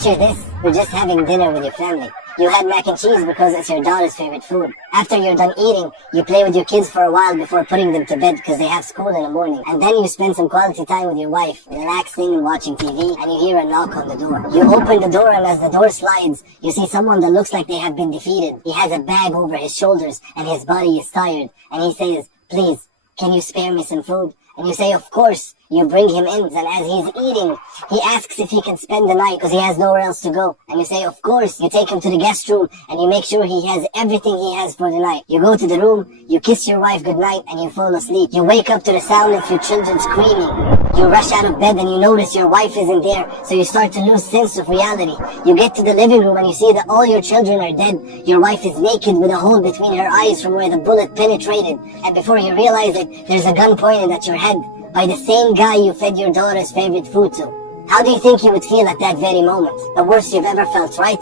Picture this, you're just having dinner with your family. You had mac and cheese because it's your daughter's favorite food. After you're done eating, you play with your kids for a while before putting them to bed because they have school in the morning. And then you spend some quality time with your wife, relaxing and watching TV, and you hear a knock on the door. You open the door, and as the door slides, you see someone that looks like they have been defeated. He has a bag over his shoulders and his body is tired. And he says, "Please, can you spare me some food?" And you say, "Of course." You bring him in, and as he's eating, he asks if he can spend the night because he has nowhere else to go. And you say, "Of course." You take him to the guest room, and you make sure he has everything he has for the night. You go to the room, you kiss your wife goodnight, and you fall asleep. You wake up to the sound of your children screaming. You rush out of bed, and you notice your wife isn't there, so you start to lose sense of reality. You get to the living room, and you see that all your children are dead. Your wife is naked with a hole between her eyes from where the bullet penetrated. And before you realize it, there's a gun pointed at your head by the same guy you fed your daughter's favorite food to. How do you think you would feel at that very moment? The worst you've ever felt, right?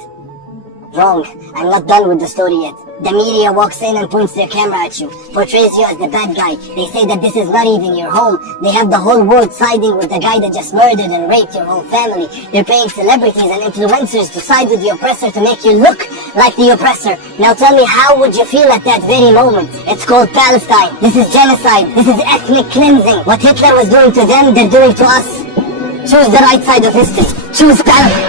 Wrong. I'm not done with the story yet. The media walks in and points their camera at you, portrays you as the bad guy. They say that this is not even your home. They have the whole world siding with the guy that just murdered and raped your whole family. They're paying celebrities and influencers to side with the oppressor to make you look like the oppressor. Now tell me, how would you feel at that very moment? It's called Palestine. This is genocide. This is ethnic cleansing. What Hitler was doing to them, they're doing to us. Choose the right side of history. Choose Palestine.